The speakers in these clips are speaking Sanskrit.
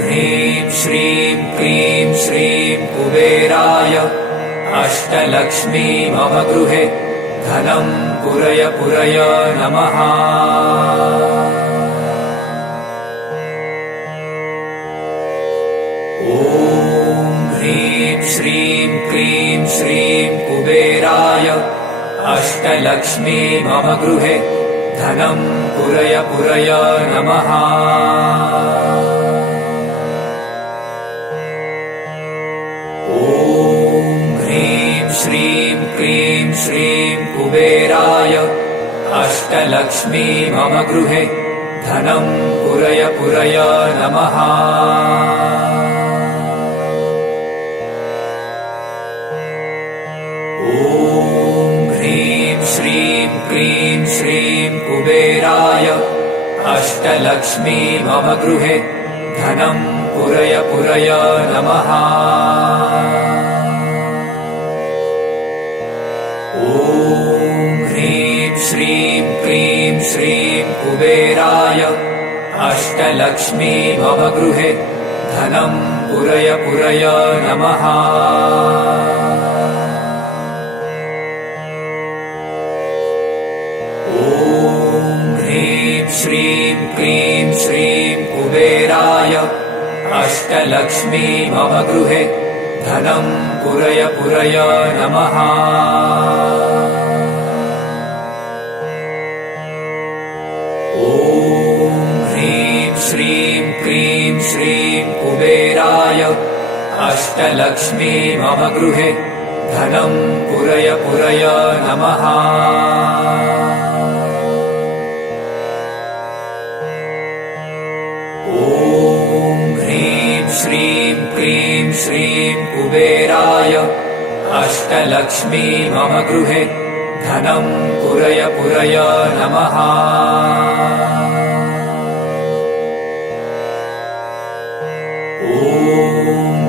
ह्रीं श्रीं क्लीं श्रीं कुबेराय अष्टलक्ष्मी मम गृहे धनं पुरय पुरय नमः। ह्रीं श्रीं क्लीं श्रीं कुबेराय अष्टलक्ष्मी मम गृहे धनं पुरय पुरय नमः। ह्रीं श्रीं क्लीं श्रीं कुबेराय अष्टलक्ष्मी मम गृहे धनं पुरय पुरय नमः। ह्रीं श्रीं क्लीं श्रीं कुबेराय अष्टलक्ष्मी मम गृहे धनं पुरय पुरय नमः। ह्रीं श्रीं क्लीं श्रीं कुबेराय अष्टलक्ष्मी मम गृहे धनं पुरय पुरय नमः। ह्रीं श्रीं क्लीं श्रीं कुबेराय अष्टलक्ष्मी मम गृहे धनं पुरय पुरय नमः। ह्रीं श्रीं क्लीं श्रीं कुबेराय अष्टलक्ष्मी मम गृहे धनं पुरय पुरय नमः। ह्रीं श्रीं क्लीं श्रीं कुबेराय अष्टलक्ष्मी मम गृहे धनं पुरय पुरय नमः।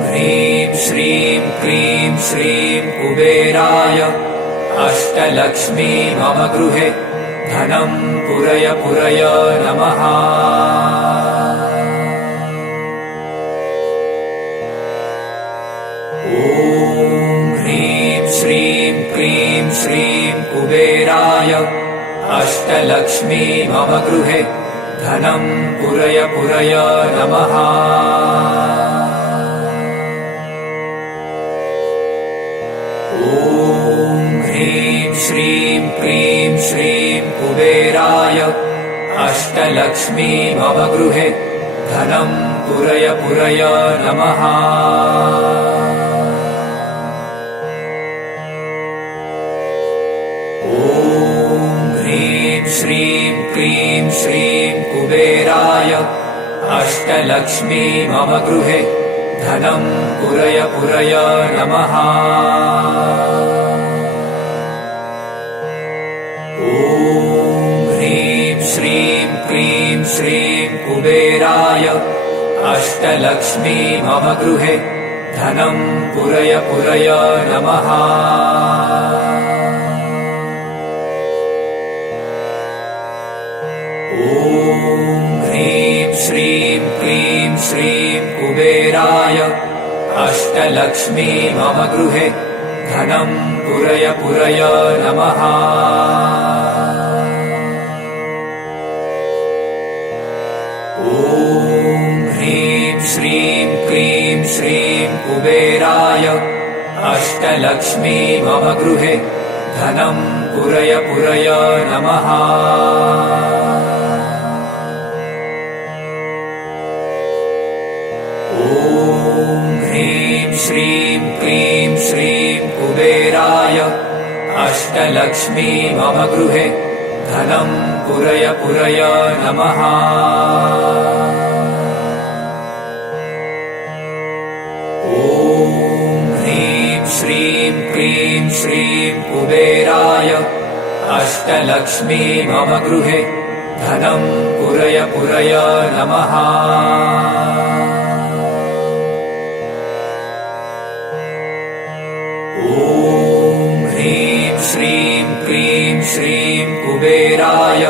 ह्रीं श्रीं क्लीं श्रीं कुबेराय अष्टलक्ष्मी मम गृहे धनं पुरय पुरय नमः। ह्रीं श्रीं क्लीं श्रीं कुबेराय अष्टलक्ष्मी मम गृहे धनं पुरय पुरय नमः। ह्रीं श्रीं क्लीं श्रीं कुबेराय अष्टलक्ष्मी मम गृहे धनं पुरय पुरय नमः। ह्रीं श्रीं क्लीं श्रीं कुबेराय अष्टलक्ष्मी मम गृहे धनं पुरय पुरय नमः। ह्रीं श्रीं क्लीं श्रीं कुबेराय अष्टलक्ष्मी मम गृहे धनं पुरय पुरय नमः। ह्रीं श्रीं क्लीं श्रीं कुबेराय अष्टलक्ष्मी मम गृहे धनं पुरय पुरय नमः। ह्रीं श्रीं क्लीं श्रीं कुबेराय अष्टलक्ष्मी मम गृहे धनं पुरय पुरय नमः। ह्रीं श्रीं क्लीं श्रीं कुबेराय अष्टलक्ष्मी मम गृहे धनं पुरय पुरय नमः। ह्रीं श्रीं क्लीं श्रीं कुबेराय अष्टलक्ष्मी मम गृहे धनं पुरय पुरय नमः। ह्रीं श्रीं क्लीं श्रीं कुबेराय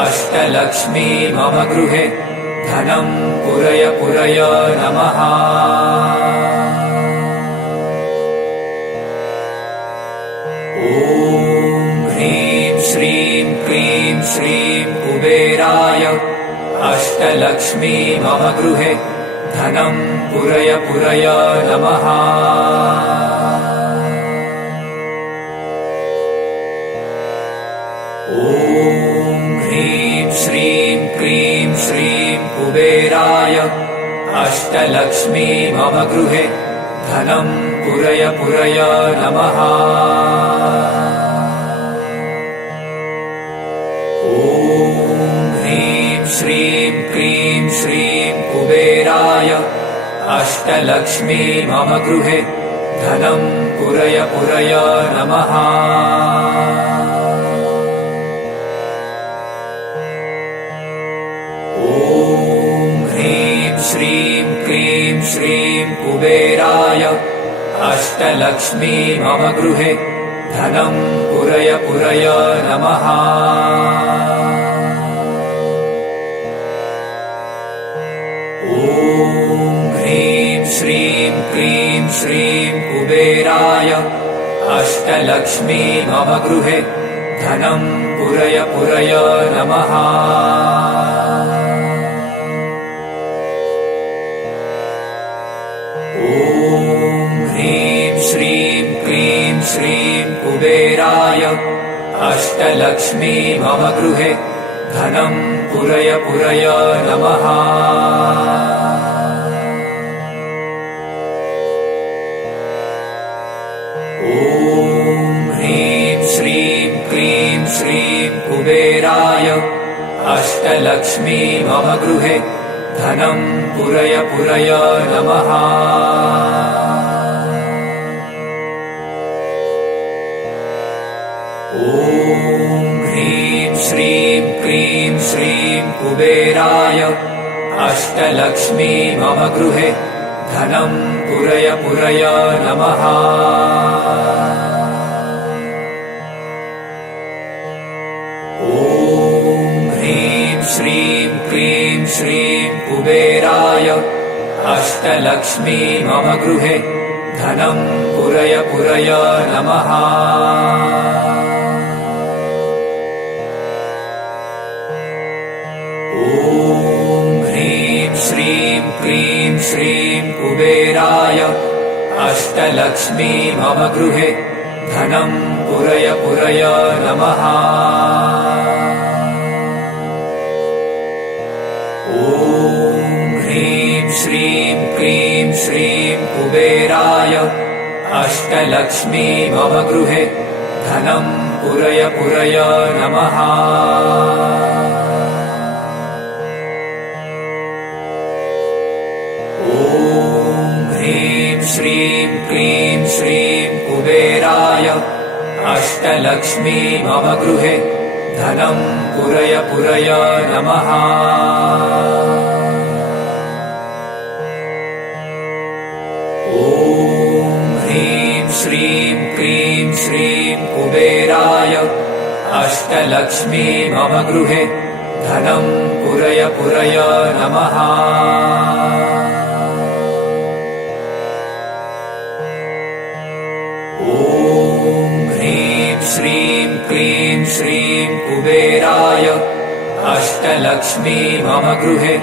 अष्टलक्ष्मी मम गृहे धनं पुरय पुरय नमः। ॐ ह्रीं श्रीं क्लीं श्रीं कुबेराय अष्टलक्ष्मी मम गृहे धनं पुरय पुरय नमः। ॐ ह्रीं श्रीं क्लीं श्रीं कुबेराय अष्टलक्ष्मी मम गृहे धनं पुरय पुरय नमः। ॐ ह्रीं श्रीं क्लीं श्रीं कुबेराय अष्टलक्ष्मी मम गृहे धनं पुरय पुरय नमः। ॐ ह्रीं श्रीं क्लीं श्रीं कुबेराय अष्टलक्ष्मी मम गृहे धनं पुरय पुरय नमः। ॐ ह्रीं श्रीं क्लीं श्रीं कुबेराय अष्टलक्ष्मी मम गृहे धनं पुरय पुरय नमः। ॐ ह्रीं श्रीं क्लीं श्रीं कुबेराय अष्टलक्ष्मी मम गृहे धनं पुरय पुरय नमः। ॐ ह्रीं श्रीं क्लीं श्रीं कुबेराय अष्टलक्ष्मी मम गृहे धनं पुरय पुरय नमः। ॐ ह्रीं श्रीं क्लीं श्रीं कुबेराय अष्टलक्ष्मी मम गृहे धनं पुरय पुरय नमः। ॐ ह्रीं श्रीं क्लीं श्रीं कुबेराय अष्टलक्ष्मी मम गृहे धनं पुरय पुरय नमः। ॐ ह्रीं श्रीं क्लीं श्रीं कुबेराय अष्टलक्ष्मी मम गृहे धनं पुरय पुरय नमः। ॐ ह्रीं श्रीं क्लीं श्रीं कुबेराय अष्टलक्ष्मी मम गृहे धनं पुरय पुरय नमः। ॐ ह्रीं श्रीं क्लीं श्रीं कुबेराय अष्टलक्ष्मी मम गृहे धनं पुरय पुरय नमः। ॐ ह्रीं श्रीं क्लीं श्रीं कुबेराय अष्टलक्ष्मी मम गृहे धनं पुरय पुरय नमः। ॐ ह्रीं श्रीं क्लीं श्रीं कुबेराय अष्टलक्ष्मी मम गृहे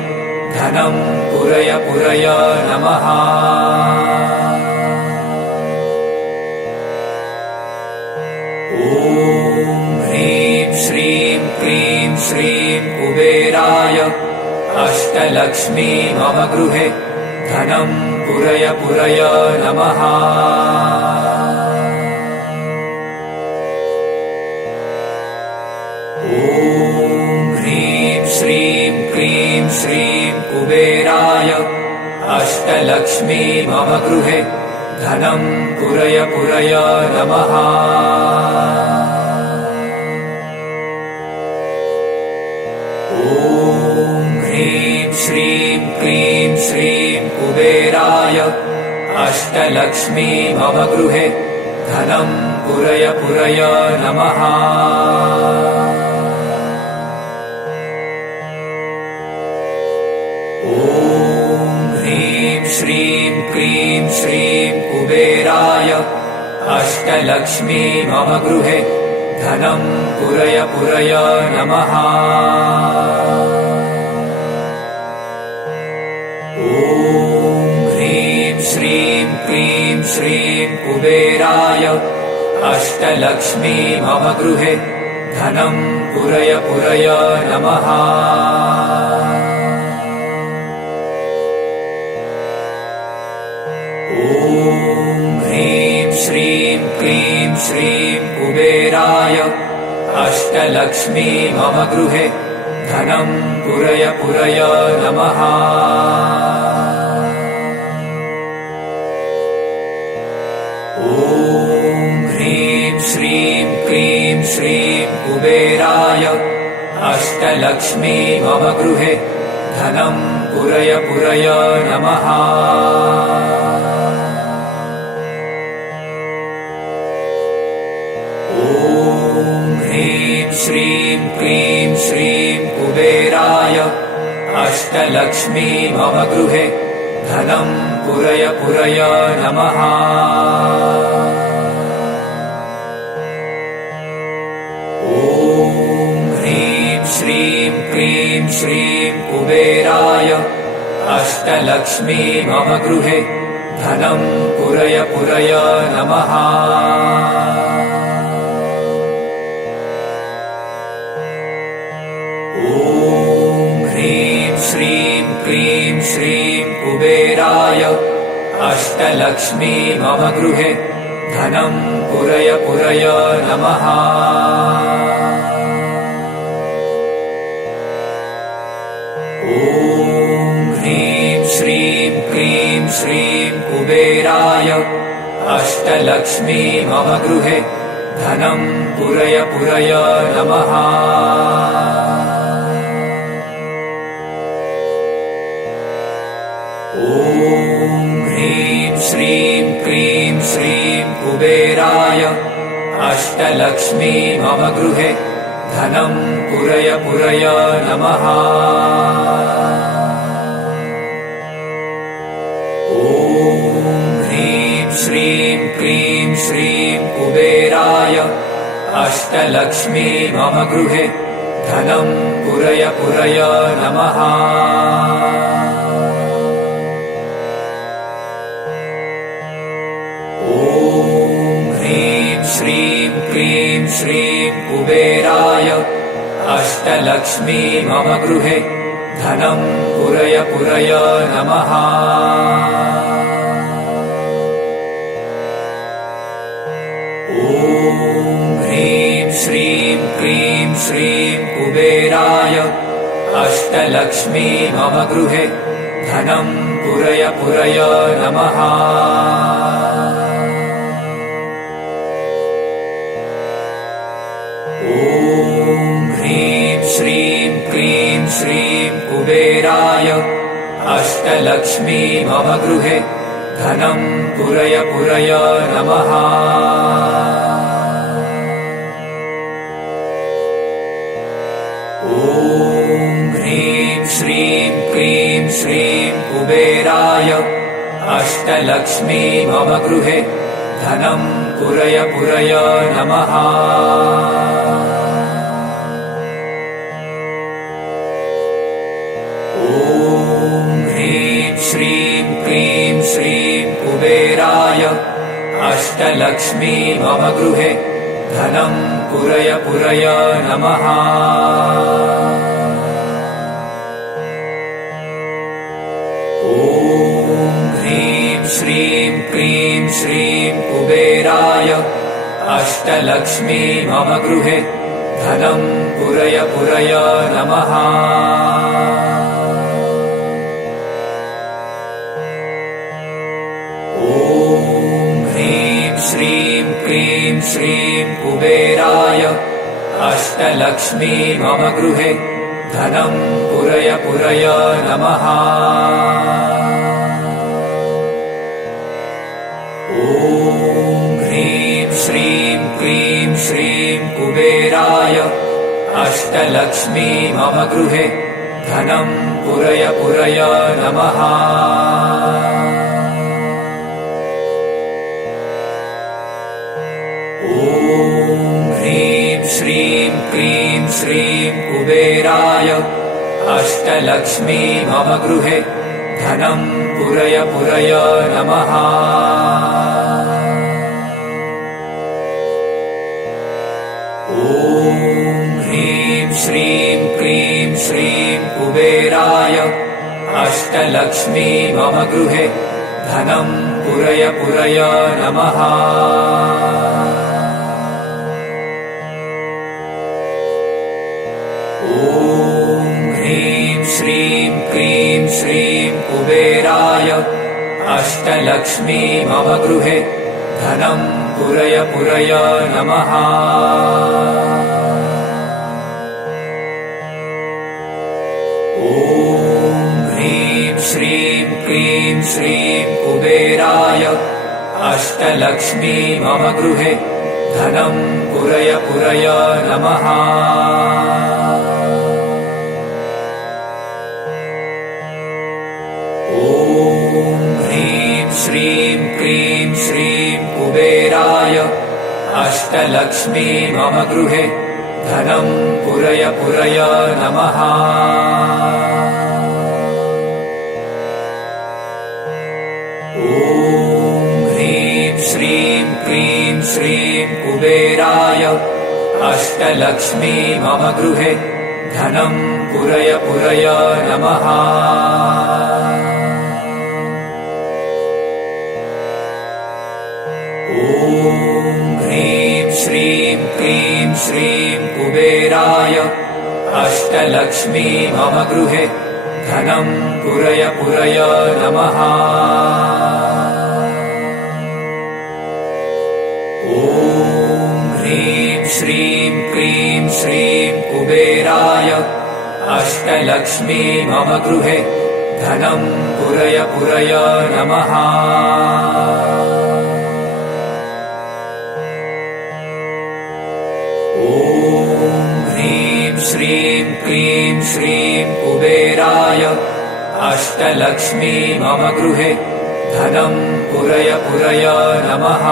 धनं पुरय पुरय नमः। ॐ ह्रीं श्रीं क्लीं श्रीं कुबेराय अष्टलक्ष्मी मम गृहे धनं पुरय पुरय नमः। ॐ ह्रीं श्रीं क्लीं श्रीं कुबेराय अष्टलक्ष्मी मम गृहे धनं पुरय पुरय नमः। ॐ ह्रीं श्रीं क्लीं श्रीं कुबेराय अष्टलक्ष्मी मम गृहे धनं पुरय पुरय नमः। श्रीं क्रीं श्रीं कुबेराय अष्टलक्ष्मी मम गृहे धनं पुरय पुरय नमः। ॐ ह्रीं श्रीं क्रीं श्रीं कुबेराय अष्टलक्ष्मी मम गृहे धनं पुरय पुरय नमः। ॐ ह्रीं श्रीं क्रीं श्रीं कुबेराय अष्टलक्ष्मी मम गृहे धनं पुरय पुरय नमः। ॐ ह्रीं श्रीं क्रीं श्रीं कुबेराय अष्टलक्ष्मी मम गृहे धनं पुरय पुरय नमः। ॐ ह्रीं श्रीं क्रीं श्रीं कुबेराय अष्टलक्ष्मी मम गृहे धनं पुरय पुरय नमः। ॐ ह्रीं श्रीं क्रीं श्रीं कुबेराय अष्टलक्ष्मी मम गृहे धनं पुरय पुरय नमः। ॐ ह्रीं श्रीं क्रीं श्रीं कुबेराय अष्टलक्ष्मी मम गृहे धनं पुरय पुरय नमः। ॐ ह्रीं श्रीं क्रीं श्रीं कुबेराय अष्टलक्ष्मी मम गृहे धनं पुरय पुरय नमः। ॐ ह्रीं श्रीं क्रीं श्रीं कुबेराय अष्टलक्ष्मी मम गृहे धनं पुरय पुरय नमः। ॐ ह्रीं श्रीं क्रीं श्रीं कुबेराय अष्टलक्ष्मी मम गृहे धनं पुरय पुरय नमः। ॐ ह्रीं श्रीं क्रीं श्रीं कुबेराय अष्टलक्ष्मी मम गृहे धनं पुरय पुरय नमः। ॐ ह्रीं श्रीं क्रीं श्रीं कुबेराय अष्टलक्ष्मी मम गृहे धनं पुरय पुरय नमः। ॐ ह्रीं श्रीं क्रीं श्रीं कुबेराय अष्टलक्ष्मी मम गृहे धनं पुरय पुरय नमः। ॐ ह्रीं श्रीं क्रीं श्रीं कुबेराय अष्टलक्ष्मी मम गृहे धनं पुरय पुरय नमः। ॐ ह्रीं श्रीं क्रीं श्रीं कुबेराय अष्टलक्ष्मी मम गृहे धनं पुरय पुरय नमः। ॐ ह्रीं श्रीं क्रीं श्रीं कुबेराय अष्टलक्ष्मी मम गृहे धनं पुरय पुरय नमः। ॐ ह्रीं श्रीं क्रीं श्रीं कुबेराय अष्टलक्ष्मी मम गृहे धनं पुरय पुरय नमः। ॐ ह्रीं श्रीं क्रीं श्रीं कुबेराय अष्टलक्ष्मी मम गृहे धनं पुरय पुरय नमः। ॐ ह्रीं श्रीं क्लीं श्रीं कुबेराय अष्टलक्ष्मी मम गृहे धनं पुरय पुरय नमः। ॐ ह्रीं श्रीं क्लीं श्रीं कुबेराय अष्टलक्ष्मी मम गृहे धनं पुरय पुरय नमः। ॐ ह्रीं श्रीं क्लीं श्रीं कुबेराय अष्टलक्ष्मी मम गृहे धनं पुरय पुरय नमः। ॐ ह्रीं श्रीं क्लीं श्रीं कुबेराय अष्टलक्ष्मी मम गृहे धनं पुरय पुरय नमः। ॐ ह्रीं श्रीं क्लीं श्रीं कुबेराय अष्टलक्ष्मी मम गृहे धनं पुरय पुरय नमः। ॐ ह्रीं श्रीं क्लीं श्रीं कुबेराय अष्टलक्ष्मी मम गृहे धनं पुरय पुरय नमः। ॐ ह्रीं श्रीं क्लीं श्रीं कुबेराय अष्टलक्ष्मी मम गृहे धनं पुरय पुरय नमः। ॐ ह्रीं श्रीं क्लीं श्रीं कुबेराय अष्टलक्ष्मी मम गृहे धनं पुरय पुरय नमः। ॐ ह्रीं श्रीं क्लीं श्रीं कुबेराय अष्टलक्ष्मी मम गृहे धनं पुरय पुरय नमः।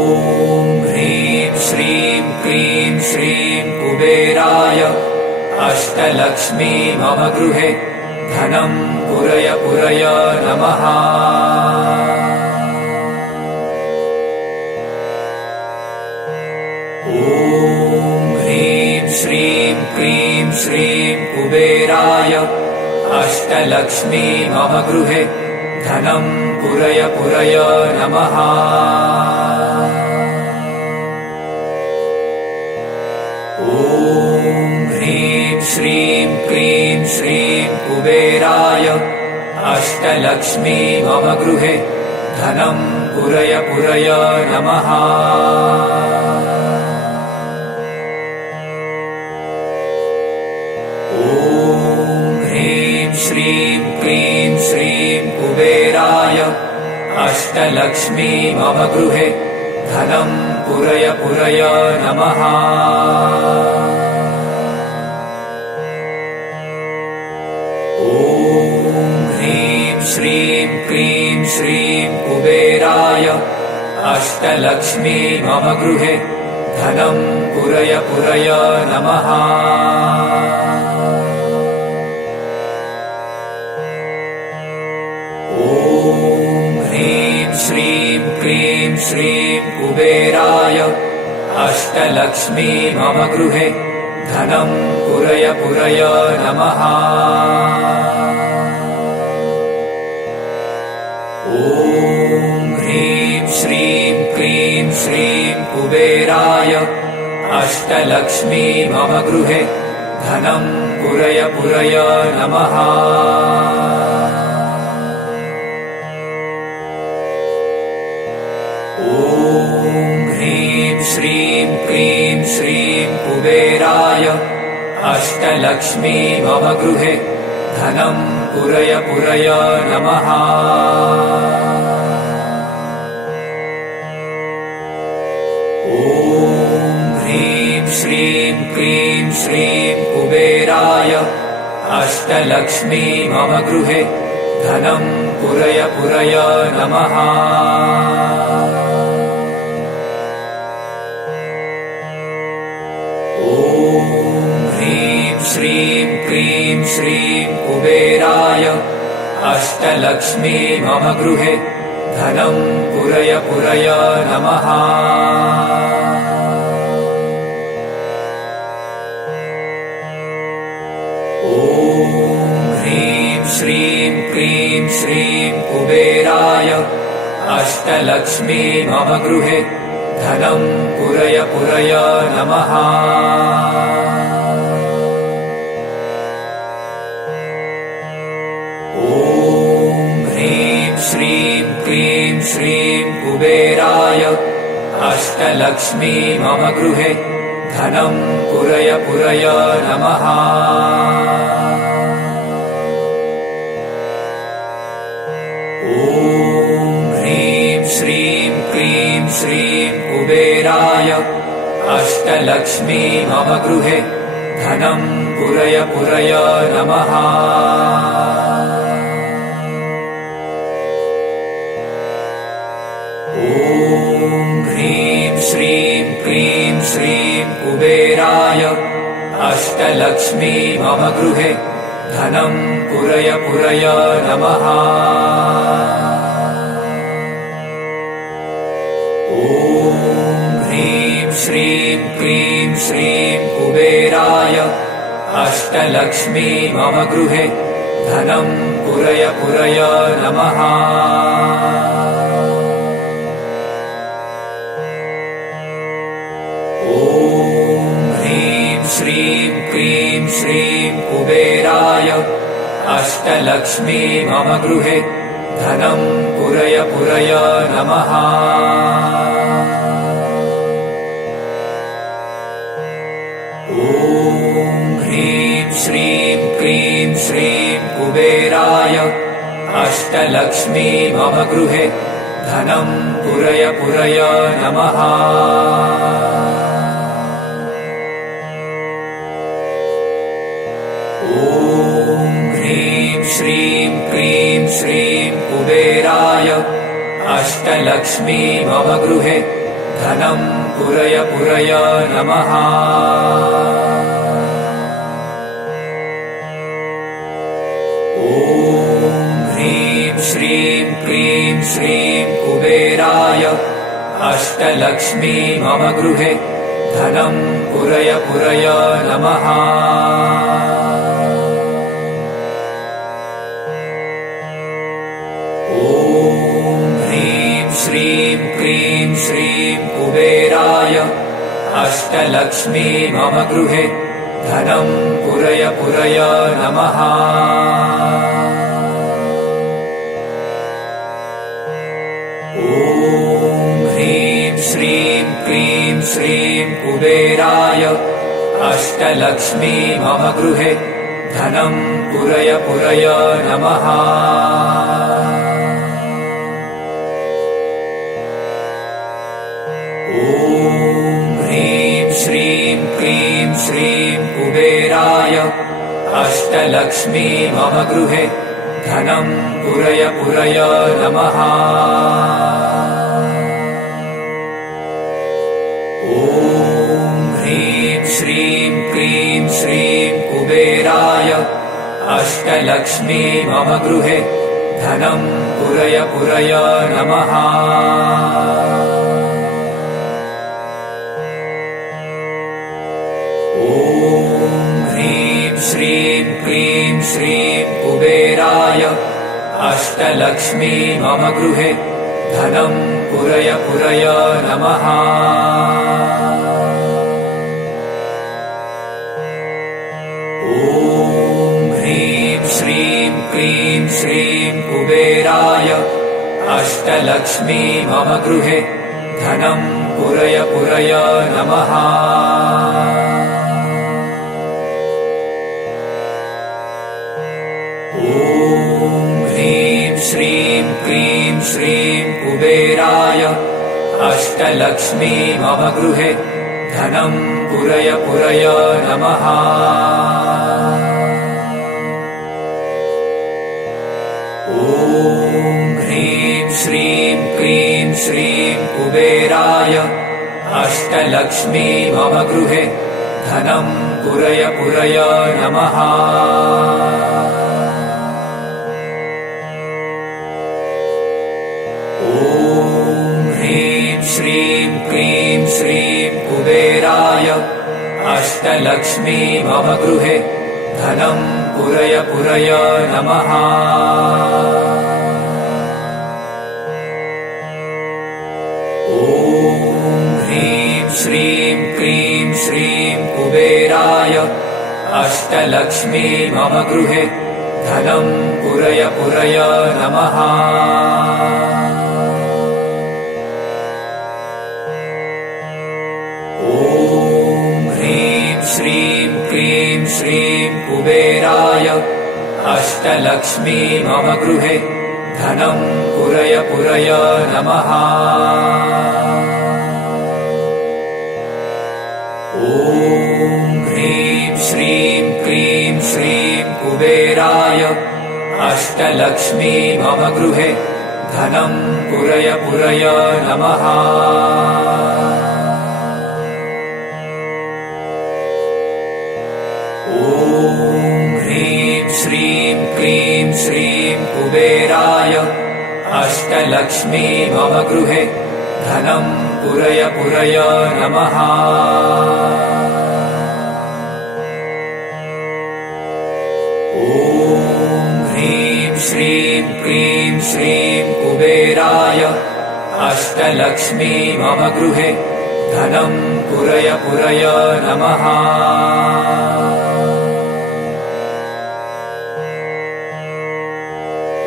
ॐ ह्रीं श्रीं क्लीं श्रीं कुबेराय अष्टलक्ष्मी मम गृहे धनं पुरय पुरय नमः। ॐ ह्रीं श्रीं क्लीं श्रीं कुबेराय अष्टलक्ष्मी मम गृहे धनं पुरय पुरय नमः। ॐ ह्रीं श्रीं क्लीं श्रीं कुबेराय अष्टलक्ष्मी मम गृहे धनं पुरय पुरय नमः। ॐ ह्रीं श्रीं क्लीं श्रीं कुबेराय अष्टलक्ष्मी मम गृहे धनं पुरय पुरय नमः। ॐ ह्रीं श्रीं क्लीं श्रीं कुबेराय अष्टलक्ष्मी मम गृहे धनं पुरय पुरय नमः। ॐ ह्रीं श्रीं क्लीं श्रीं कुबेराय अष्टलक्ष्मी मम गृहे धनं पुरय पुरय नमः। ॐ ह्रीं श्रीं क्लीं श्रीं कुबेराय अष्टलक्ष्मी मम गृहे धनं पुरय पुरय नमः। ॐ ह्रीं श्रीं क्लीं श्रीं कुबेराय अष्टलक्ष्मी मम गृहे धनं पुरय पुरय नमः। ॐ श्रीं क्लीं श्रीं कुबेराय अष्टलक्ष्मी मम गृहे धनं पुरय पुरय नमः। श्रीं क्लीं श्रीं कुबेराय अष्टलक्ष्मी मम गृहे धनं पुरय पुरय नमः। ह्रीं श्रीं क्लीं श्रीं कुबेराय अष्टलक्ष्मी मम गृहे धनं पुरय पुरय नमः। श्रीं क्लीं श्रीं कुबेराय अष्टलक्ष्मी मम गृहे धनं पुरय पुरय नमः। ह्रीं श्रीं क्लीं श्रीं कुबेराय अष्टलक्ष्मी मम गृहे धनं पुरय पुरय नमः। ह्रीं श्रीं क्लीं श्रीं कुबेराय अष्टलक्ष्मी मम गृहे धनं पुरय पुरय नमः। ह्रीं श्रीं क्लीं श्रीं कुबेराय अष्टलक्ष्मी मम गृहे धनं पुरय पुरय नमः। श्रीं क्लीं श्रीं कुबेराय अष्टलक्ष्मी मम गृहे धनं पुरय पुरय नमः। ह्रीं श्रीं क्लीं श्रीं कुबेराय अष्टलक्ष्मी मम गृहे धनं पुरय पुरय नमः। श्रीं क्लीं श्रीं कुबेराय अष्टलक्ष्मी मम गृहे धनं पुरय पुरय नमः। ह्रीं श्रीं क्लीं श्रीं कुबेराय अष्टलक्ष्मी मम गृहे धनं पुरय पुरय नमः। श्रीं क्लीं श्रीं कुबेराय अष्टलक्ष्मी मम गृहे धनं पुरय पुरय नमः। ह्रीं श्रीं क्लीं श्रीं कुबेराय अष्टलक्ष्मी मम गृहे धनं पुरय पुरय नमः। श्रीं क्लीं श्रीं कुबेराय अष्टलक्ष्मी मम गृहे धनं पुरय पुरय नमः। ह्रीं श्रीं क्लीं श्रीं कुबेराय अष्टलक्ष्मी मम गृहे धनं पुरय पुरय नमः। श्रीं क्लीं श्रीं कुबेराय अष्टलक्ष्मी मम गृहे धनं पुरय पुरय नमः। ह्रीं श्रीं क्लीं श्रीं कुबेराय अष्टलक्ष्मी मम गृहे धनं पुरय पुरय नमः। श्रीं क्लीं श्रीं कुबेराय अष्टलक्ष्मी मम गृहे धनं पुरय पुरय नमः। ॐ ह्रीं श्रीं क्रीं श्रीं कुबेराय अष्टलक्ष्मी मम गृहे धनं पुरय पुरय नमः। ॐ ह्रीं श्रीं क्रीं श्रीं कुबेराय अष्टलक्ष्मी मम गृहे धनं पुरय पुरय नमः। ॐ ह्रीं श्रीं क्रीं श्रीं कुबेराय अष्टलक्ष्मी मम गृहे धनं पुरय पुरय नमः। ॐ ह्रीं श्रीं क्रीं श्रीं कुबेराय अष्टलक्ष्मी मम गृहे धनं पुरय पुरय नमः। ॐ ह्रीं श्रीं क्रीं श्रीं कुबेराय अष्टलक्ष्मी मम गृहे धनं पुरय पुरय नमः। ॐ ह्रीं श्रीं क्रीं श्रीं कुबेराय अष्टलक्ष्मी मम गृहे धनं पुरय पुरय नमः। ॐ ह्रीं श्रीं क्रीं श्रीं कुबेराय अष्टलक्ष्मी मम गृहे धनं पुरय पुरय नमः।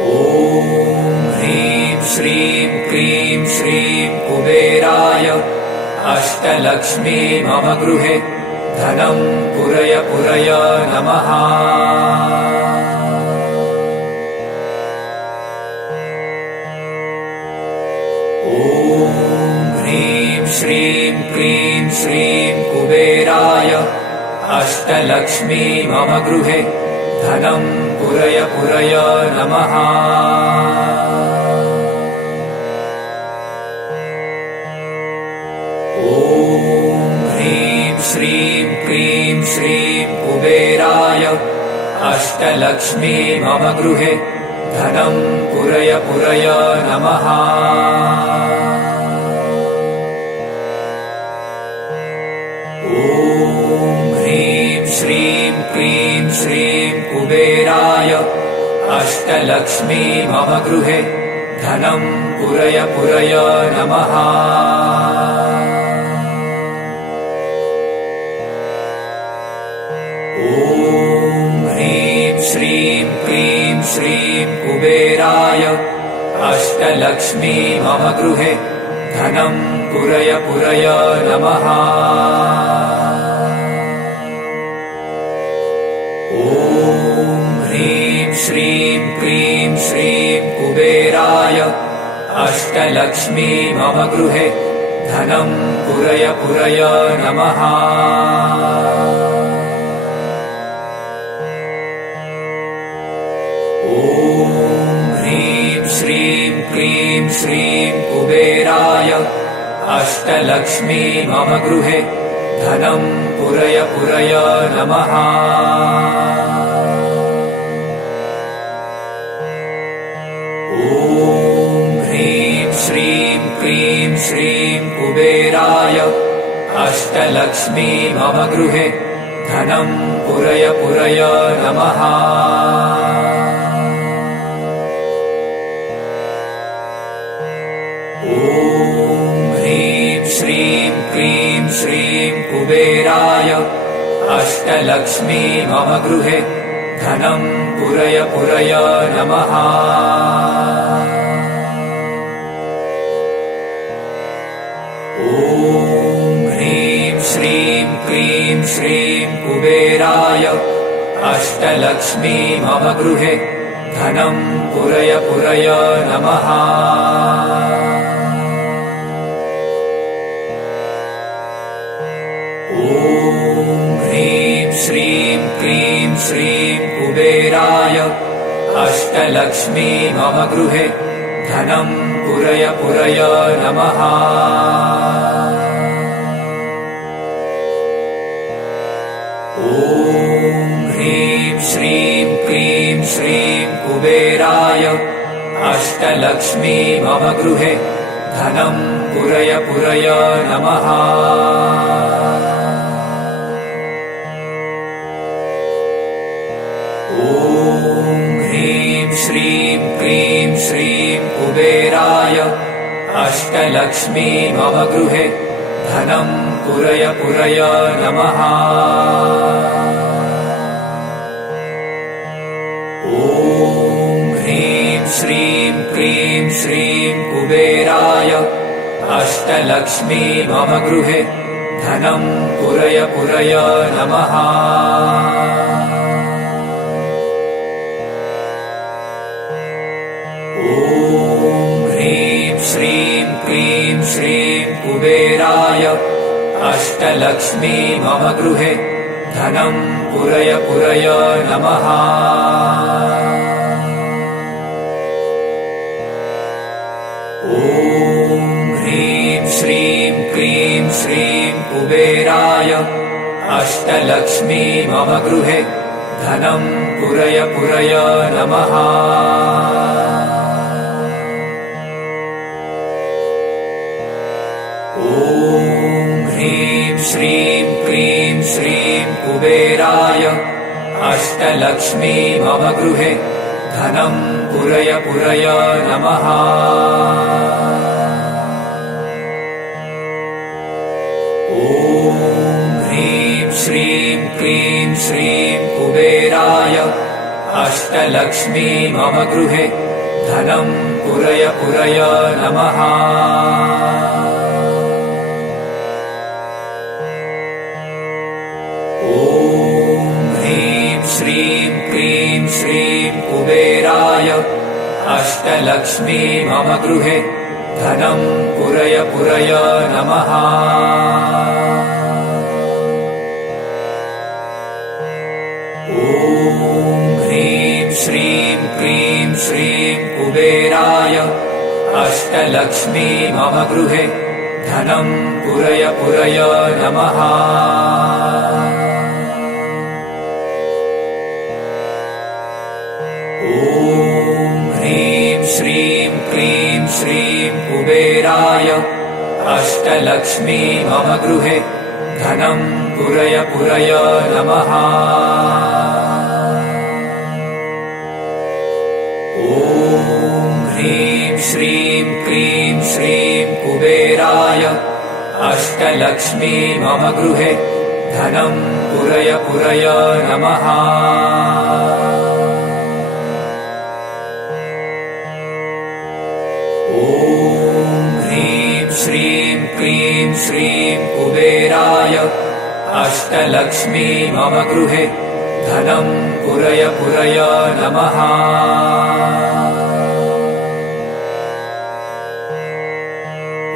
ॐ ह्रीं श्रीं क्रीं श्रीं कुबेराय अष्टलक्ष्मी मम गृहे धनं पुरय पुरय नमः। ॐ ह्रीं श्रीं क्रीं श्रीं कुबेराय अष्टलक्ष्मी मम गृहे धनं पुरय पुरय नमः। ॐ ह्रीं श्रीं क्रीं श्रीं कुबेराय अष्टलक्ष्मी मम गृहे धनं पुरय पुरय नमः। ॐ ह्रीं श्रीं क्रीं श्रीं कुबेराय अष्टलक्ष्मी मम गृहे धनं पुरय पुरय नमः। ॐ ह्रीं श्रीं क्रीं श्रीं कुबेराय अष्टलक्ष्मी मम गृहे धनं पुरय पुरय नमः। ॐ ह्रीं श्रीं क्रीं श्रीं कुबेराय अष्टलक्ष्मी मम गृहे धनं पुरय पुरय नमः। ॐ ह्रीं श्रीं क्रीं श्रीं कुबेराय अष्टलक्ष्मी मम गृहे धनं पुरय पुरय नमः। ॐ ह्रीं श्रीं क्रीं श्रीं कुबेराय अष्टलक्ष्मी मम गृहे धनं पुरय पुरय नमः। ॐ ह्रीं श्रीं क्रीं श्रीं कुबेराय अष्टलक्ष्मी मम गृहे धनं पुरय पुरय नमः। ॐ ह्रीं श्रीं क्रीं श्रीं कुबेराय अष्टलक्ष्मी मम गृहे धनं पुरय पुरय नमः। श्रीं कुबेराय अष्टलक्ष्मी मम गृहे धनं पुरय पुरय नमः। ॐ ह्रीं श्रीं क्लीं श्रीं कुबेराय अष्टलक्ष्मी मम गृहे धनं पुरय पुरय नमः। ॐ ह्रीं श्रीं क्लीं श्रीं कुबेराय अष्टलक्ष्मी मम गृहे धनं पुरय पुरय नमः। ॐ ह्रीं श्रीं क्लीं श्रीं कुबेराय अष्टलक्ष्मी मम गृहे धनं पुरय पुरय नमः। ॐ ह्रीं श्रीं क्लीं श्रीं कुबेराय अष्टलक्ष्मी मम गृहे धनं पुरय पुरय नमः। ॐ ह्रीं श्रीं क्लीं श्रीं कुबेराय अष्टलक्ष्मी मम गृहे धनं पुरय पुरय नमः। ॐ ह्रीं श्रीं क्लीं श्रीं कुबेराय अष्टलक्ष्मी मम गृहे धनं पुरय पुरय नमः। ॐ ह्रीं श्रीं क्लीं श्रीं कुबेराय अष्टलक्ष्मी मम गृहे धनं पुरय पुरय नमः। ॐ ह्रीं श्रीं क्लीं श्रीं कुबेराय अष्टलक्ष्मी मम गृहे धनं पुरय पुरय नमः। ॐ ह्रीं श्रीं क्लीं श्रीं कुबेराय अष्टलक्ष्मी मम गृहे धनं पुरय पुरय नमः। ॐ ह्रीं श्रीं क्लीं श्रीं कुबेराय अष्टलक्ष्मी मम गृहे धनं पुरय पुरय नमः। ॐ ह्रीं श्रीं क्लीं श्रीं कुबेराय अष्टलक्ष्मी मम गृहे धनं पुरय पुरय नमः। ॐ ह्रीं श्रीं क्लीं श्रीं कुबेराय अष्टलक्ष्मी मम गृहे धनं पुरय पुरय नमः।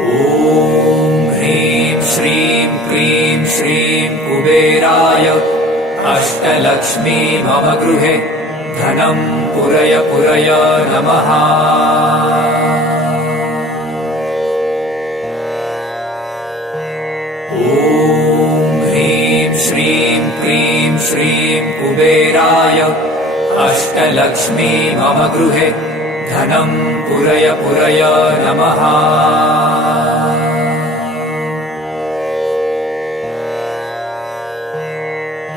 ॐ ह्रीं श्रीं क्लीं श्रीं कुबेराय अष्टलक्ष्मी मम गृहे धनं पुरय पुरय नमः। ॐ ह्रीं श्रीं क्लीं श्रीं कुबेराय अष्टलक्ष्मी मम गृहे धनं पुरय पुरय नमः।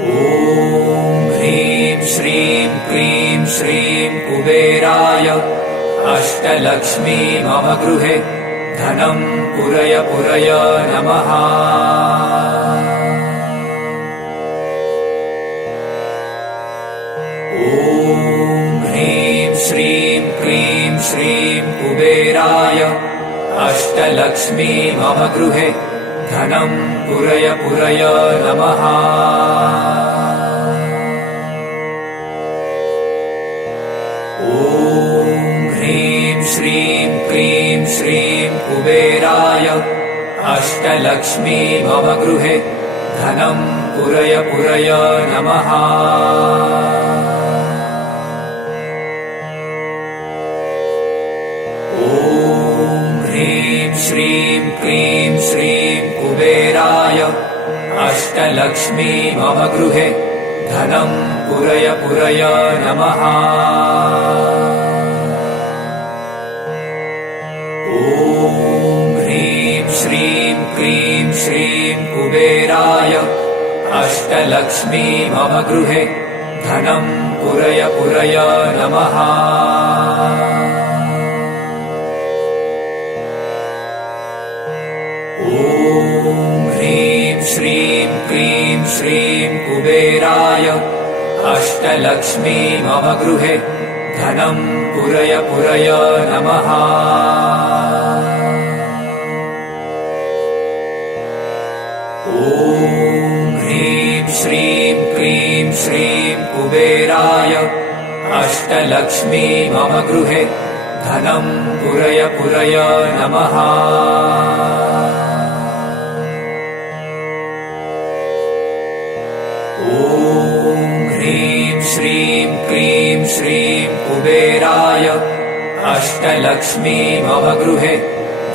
ॐ ह्रीं श्रीं क्लीं श्रीं कुबेराय अष्टलक्ष्मी मम गृहे धनं पुरय पुरय नमः। ॐ ह्रीं श्रीं क्लीं श्रीं कुबेराय अष्टलक्ष्मी मम गृहे धनं पुरय पुरय नमः। ॐ ह्रीं श्रीं क्लीं श्रीं कुबेराय अष्टलक्ष्मी मम गृहे धनं पुरय पुरय नमः। ॐ ह्रीं श्रीं क्लीं श्रीं कुबेराय अष्टलक्ष्मी मम गृहे धनं पुरय पुरय नमः। ॐ ह्रीं श्रीं क्लीं श्रीं कुबेराय अष्टलक्ष्मी मम गृहे धनं पुरय पुरय नमः। ॐ ह्रीं श्रीं क्लीं श्रीं कुबेराय अष्टलक्ष्मी मम गृहे धनं पुरय पुरय नमः। ॐ ह्रीं श्रीं क्लीं श्रीं कुबेराय अष्टलक्ष्मी मम गृहे धनं पुरय पुरय नमः। ॐ ह्रीं श्रीं क्लीं श्रीं कुबेराय अष्टलक्ष्मी मम गृहे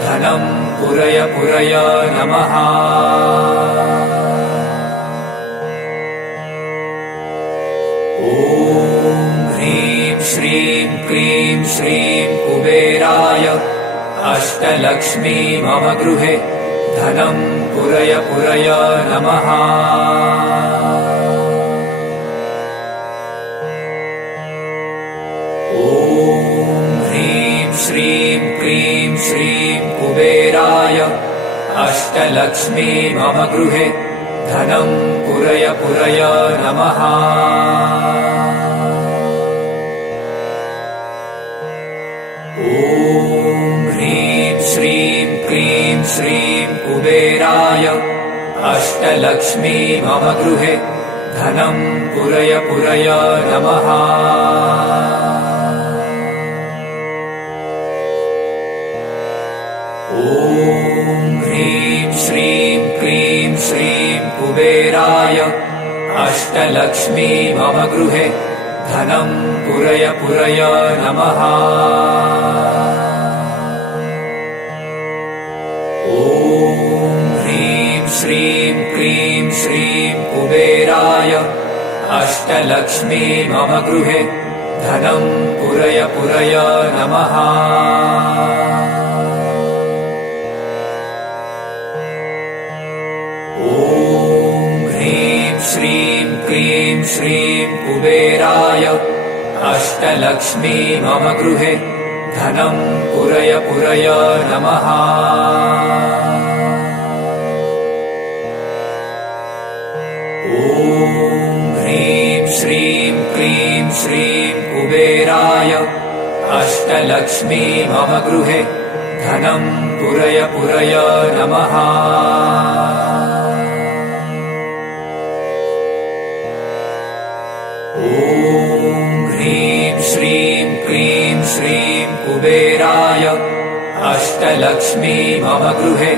धनं पुरय पुरय नमः। ॐ ह्रीं श्रीं क्लीं श्रीं कुबेराय अष्टलक्ष्मी मम गृहे धनं पुरय पुरय नमः। ॐ ह्रीं श्रीं क्लीं श्रीं कुबेराय अष्टलक्ष्मी मम गृहे धनं पुरय पुरय नमः। ॐ ह्रीं श्रीं क्लीं श्रीं कुबेराय अष्टलक्ष्मी मम गृहे धनं पुरय पुरय नमः। ॐ ह्रीं श्रीं क्लीं श्रीं कुबेराय अष्टलक्ष्मी मम गृहे धनं पुरय पुरय नमः। ॐ ह्रीं श्रीं क्लीं श्रीं कुबेराय अष्टलक्ष्मी मम गृहे धनं पुरय पुरय नमः। ॐ ह्रीं श्रीं क्लीं श्रीं कुबेराय अष्टलक्ष्मी मम गृहे धनं पुरय पुरय नमः। ॐ ह्रीं श्रीं क्लीं श्रीं कुबेराय अष्टलक्ष्मी मम गृहे धनं पुरय पुरय नमः। ॐ ह्रीं श्रीं क्लीं श्रीं कुबेराय अष्टलक्ष्मी मम गृहे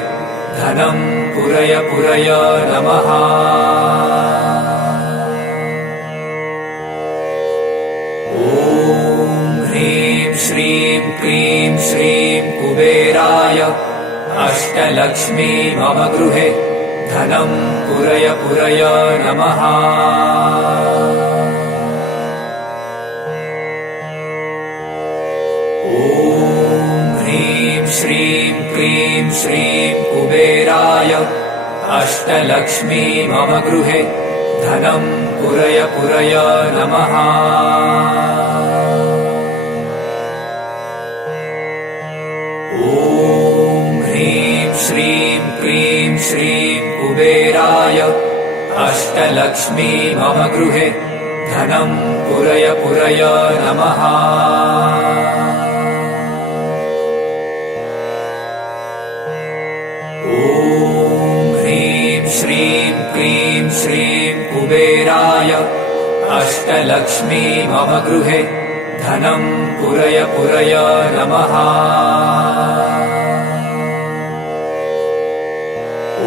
धनं पुरय पुरय नमः। ॐ ह्रीं श्रीं क्लीं श्रीं कुबेराय अष्टलक्ष्मी मम गृहे धनं पुरय पुरय नमः। ॐ ह्रीं श्रीं क्लीं श्रीं कुबेराय अष्टलक्ष्मी मम गृहे धनं पुरय पुरय नमः। ॐ ह्रीं श्रीं क्लीं श्रीं कुबेराय अष्टलक्ष्मी मम गृहे धनं पुरय पुरय नमः। ॐ ह्रीं श्रीं क्लीं श्रीं कुबेराय अष्टलक्ष्मी मम गृहे धनं पुरय पुरय नमः।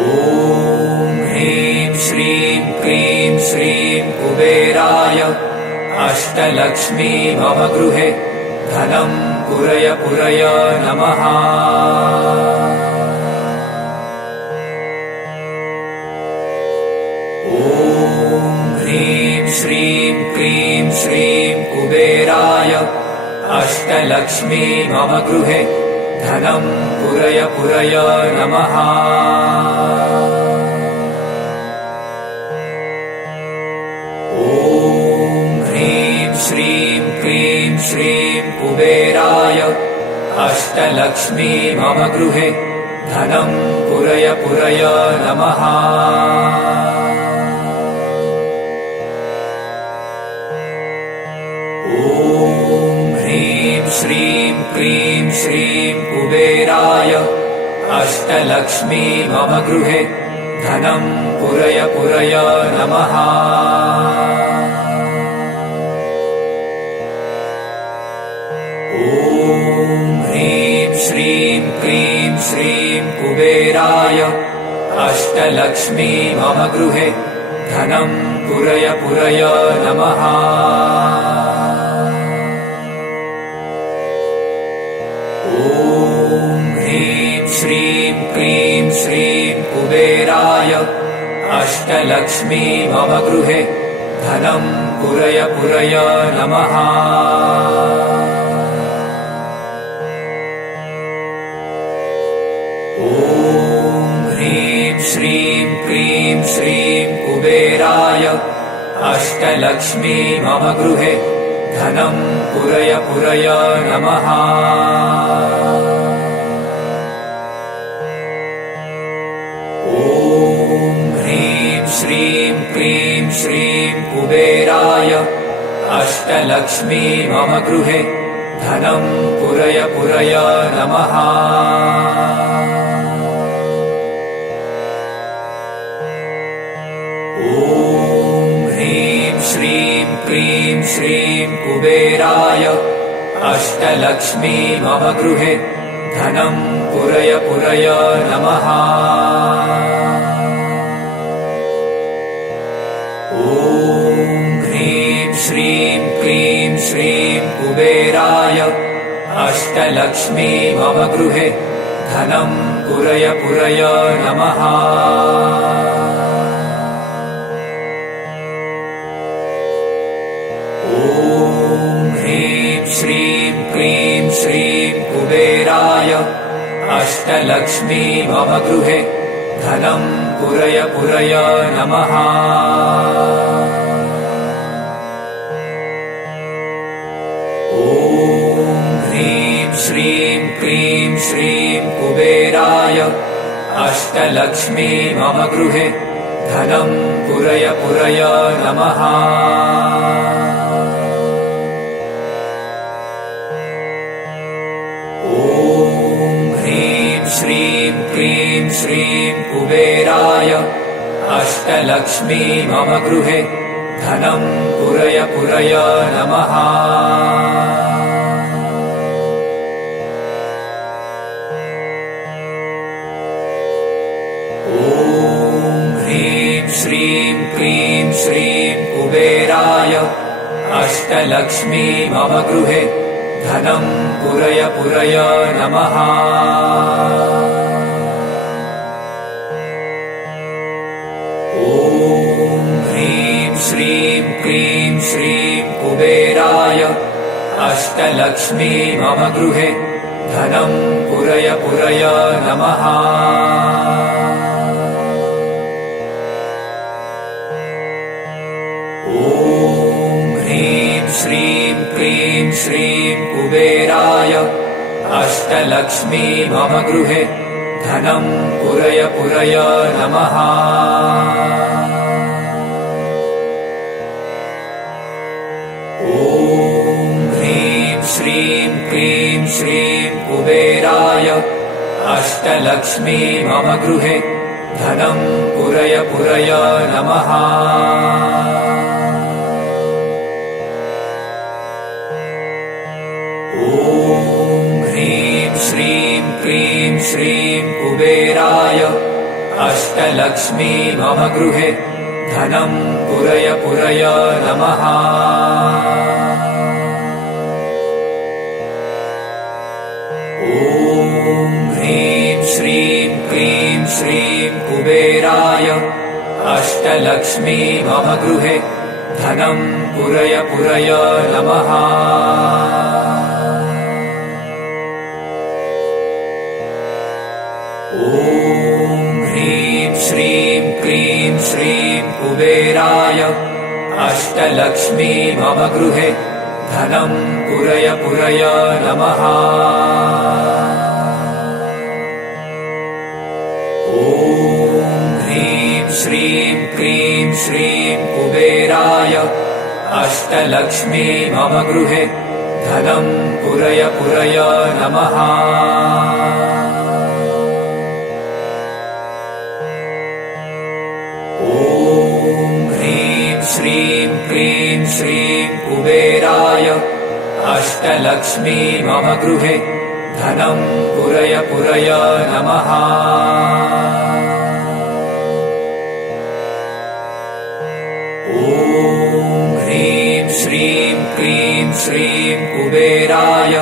ॐ ह्रीं श्रीं क्रीं श्रीं कुबेराय अष्टलक्ष्मी मम गृहे धनं पुरय पुरय नमः। श्रीं क्रीं श्रीं कुबेराय अष्टलक्ष्मी मम गृहे धनं पुरय पुरय नमः। ह्रीं श्रीं क्रीं श्रीं कुबेराय अष्टलक्ष्मी मम गृहे धनं पुरय पुरय नमः। श्रीं क्रीं श्रीं कुबेराय अष्टलक्ष्मी मम गृहे धनं पुरय पुरय नमः। ह्रीं श्रीं क्रीं श्रीं कुबेराय अष्टलक्ष्मी मम गृहे धनं पुरय पुरय नमः। श्रीं क्रीं श्रीं कुबेराय अष्टलक्ष्मी मम गृहे धनं पुरय पुरय नमः। ह्रीं श्रीं क्रीं श्रीं कुबेराय अष्टलक्ष्मी मम गृहे धनं पुरय पुरय नमः। श्रीं क्रीं श्रीं कुबेराय अष्टलक्ष्मी मम गृहे धनं पुरय पुरय नमः। ह्रीं श्रीं क्रीं श्रीं कुबेराय अष्टलक्ष्मी मम गृहे धनं पुरय पुरय नमः। श्रीं क्रीं श्रीं कुबेराय अष्टलक्ष्मी मम गृहे धनं पुरय पुरय नमः। ह्रीं श्रीं क्रीं श्रीं कुबेराय अष्टलक्ष्मी मम गृहे धनं पुरय पुरय नमः। श्रीं क्रीं श्रीं कुबेराय अष्टलक्ष्मी मम गृहे धनं पुरय पुरय नमः। ह्रीं श्रीं क्रीं श्रीं कुबेराय अष्टलक्ष्मी मम गृहे धनं पुरय पुरय नमः। श्रीं क्रीं श्रीं कुबेराय अष्टलक्ष्मी मम गृहे धनं पुरय पुरय नमः। ह्रीं श्रीं क्रीं श्रीं कुबेराय अष्टलक्ष्मी मम गृहे धनं पुरय पुरय नमः। श्रीं क्रीं श्रीं कुबेराय अष्टलक्ष्मी मम गृहे धनं पुरय पुरय नमः। ह्रीं श्रीं क्रीं श्रीं कुबेराय अष्टलक्ष्मी मम गृहे धनं पुरय पुरय नमः। श्रीं क्रीं श्रीं कुबेराय अष्टलक्ष्मी मम गृहे धनं पुरय पुरय नमः। ॐ ह्रीं श्रीं क्लीं श्रीं कुबेराय अष्टलक्ष्मी मम गृहे धनं पुरय पुरय नमः। ॐ ह्रीं श्रीं क्लीं श्रीं कुबेराय अष्टलक्ष्मी मम गृहे धनं पुरय पुरय नमः। ॐ ह्रीं श्रीं क्लीं श्रीं कुबेराय अष्टलक्ष्मी मम गृहे धनं पुरय पुरय नमः। ॐ ह्रीं श्रीं क्लीं श्रीं कुबेराय अष्टलक्ष्मी मम गृहे धनं पुरय पुरय नमः। ॐ ह्रीं श्रीं क्लीं श्रीं कुबेराय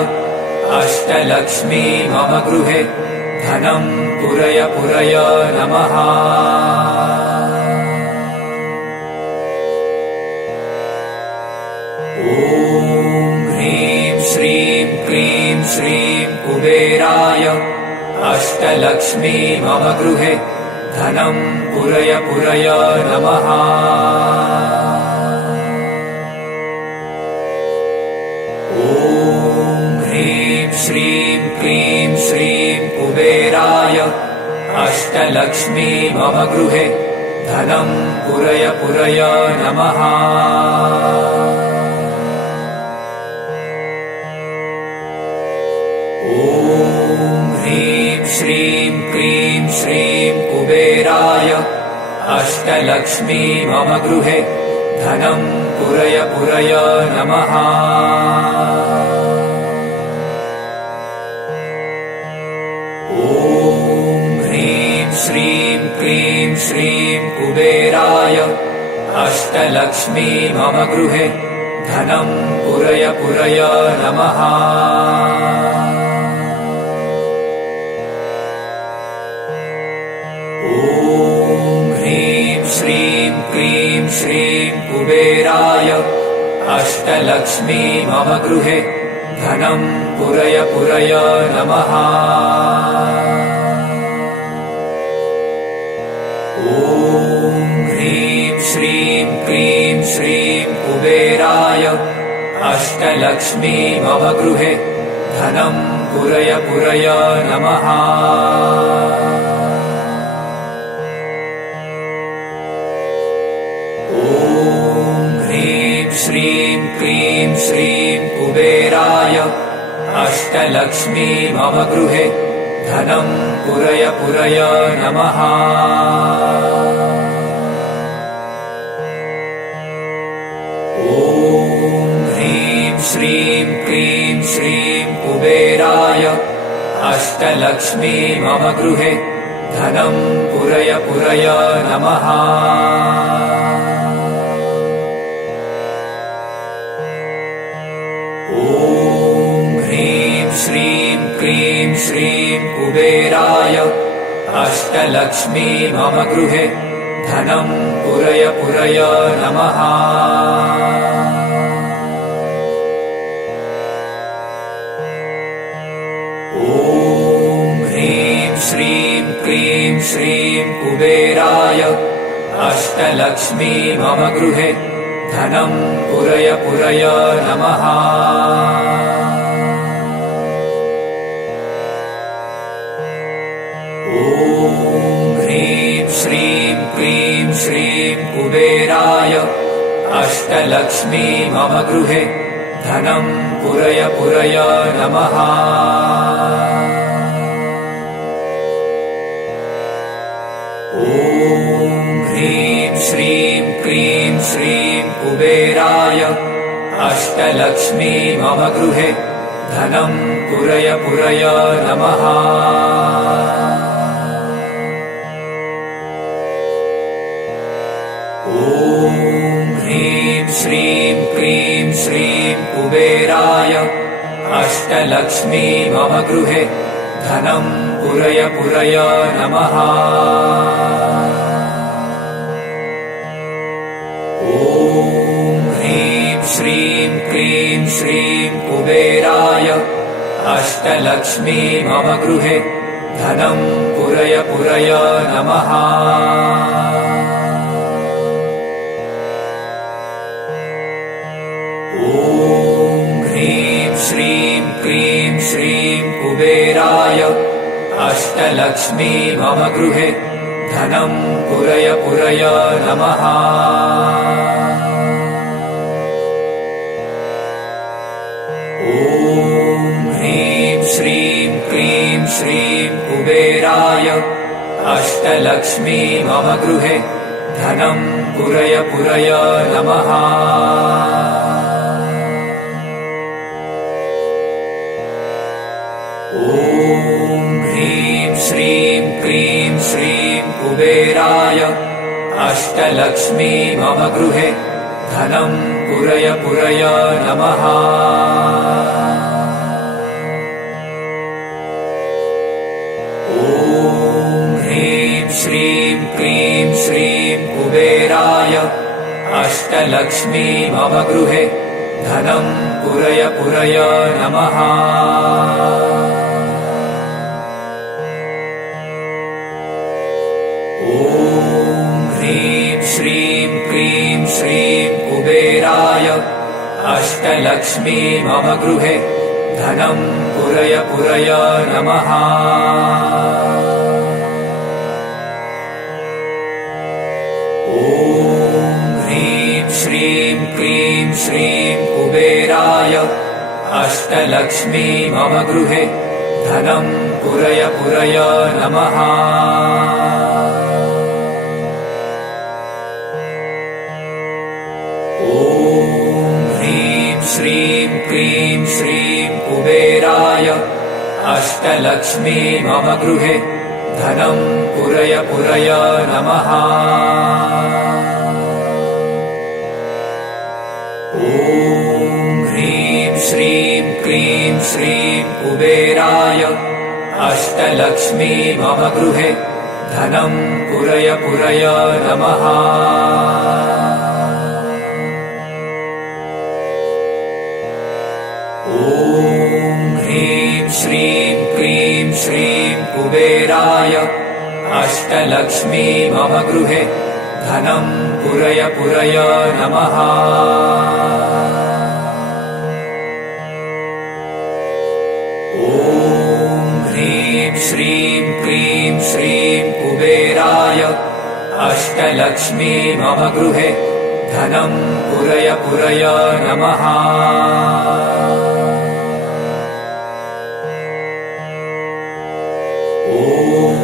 अष्टलक्ष्मी मम गृहे धनं पुरय पुरय नमः। ॐ ह्रीं श्रीं क्लीं श्रीं कुबेराय अष्टलक्ष्मी मम गृहे धनं पुरय पुरय नमः। ॐ ह्रीं श्रीं क्लीं श्रीं कुबेराय अष्टलक्ष्मी मम गृहे धनं पुरय पुरय नमः। ॐ ह्रीं श्रीं क्लीं श्रीं कुबेराय अष्टलक्ष्मी मम गृहे धनं पुरय पुरय नमः। ॐ ह्रीं श्रीं क्लीं श्रीं कुबेराय अष्टलक्ष्मी मम गृहे धनं पुरय पुरय नमः। ॐ ह्रीं श्रीं क्लीं श्रीं कुबेराय अष्टलक्ष्मी मम गृहे धनं पुरय पुरय नमः। ॐ ह्रीं श्रीं क्लीं श्रीं कुबेराय अष्टलक्ष्मी मम गृहे धनं पुरय पुरय नमः। ॐ ह्रीं श्रीं क्लीं श्रीं कुबेराय अष्टलक्ष्मी मम गृहे धनं पुरय पुरय नमः। ॐ ह्रीं श्रीं क्लीं श्रीं कुबेराय अष्टलक्ष्मी मम गृहे धनं पुरय पुरय नमः। ॐ ह्रीं श्रीं क्लीं श्रीं कुबेराय अष्टलक्ष्मी मम गृहे धनं पुरय पुरय नमः। ॐ ह्रीं श्रीं क्लीं श्रीं कुबेराय अष्टलक्ष्मी मम गृहे धनं पुरय पुरय नमः। ॐ ह्रीं श्रीं क्लीं श्रीं कुबेराय अष्टलक्ष्मी मम गृहे धनं पुरय पुरय नमः। ॐ ह्रीं श्रीं क्लीं श्रीं कुबेराय अष्टलक्ष्मी मम गृहे धनं पुरय पुरय नमः। ॐ ह्रीं श्रीं क्रीं श्रीं कुबेराय अष्टलक्ष्मी मम गृहे धनं पुरय पुरय नमः। ॐ ह्रीं श्रीं क्रीं श्रीं कुबेराय अष्टलक्ष्मी मम गृहे धनं पुरय पुरय नमः। ॐ ह्रीं श्रीं क्रीं श्रीं कुबेराय अष्टलक्ष्मी मम गृहे धनं पुरय पुरय नमः। ॐ ह्रीं श्रीं क्रीं श्रीं कुबेराय अष्टलक्ष्मी मम गृहे धनं पुरय पुरय नमः। ॐ ह्रीं श्रीं क्रीं श्रीं कुबेराय अष्टलक्ष्मी मम गृहे धनं पुरय पुरय नमः। ॐ ह्रीं श्रीं क्रीं श्रीं कुबेराय अष्टलक्ष्मी मम गृहे धनं पुरय पुरय नमः। ॐ ह्रीं श्रीं क्रीं श्रीं कुबेराय अष्टलक्ष्मी मम गृहे धनं पुरय पुरय नमः। ॐ ह्रीं श्रीं क्रीं श्रीं कुबेराय अष्टलक्ष्मी मम गृहे धनं पुरय पुरय नमः। ॐ ह्रीं श्रीं क्रीं श्रीं कुबेराय अष्टलक्ष्मी मम गृहे धनं पुरय पुरय नमः। ॐ ह्रीं श्रीं क्रीं श्रीं कुबेराय अष्टलक्ष्मी मम गृहे धनं पुरय पुरय नमः। ॐ ह्रीं श्रीं क्रीं श्रीं कुबेराय अष्टलक्ष्मी मम गृहे धनं पुरय पुरय नमः। ॐ ह्रीं श्रीं क्रीं श्रीं कुबेराय अष्टलक्ष्मी मम गृहे धनं पुरय पुरय नमः। ॐ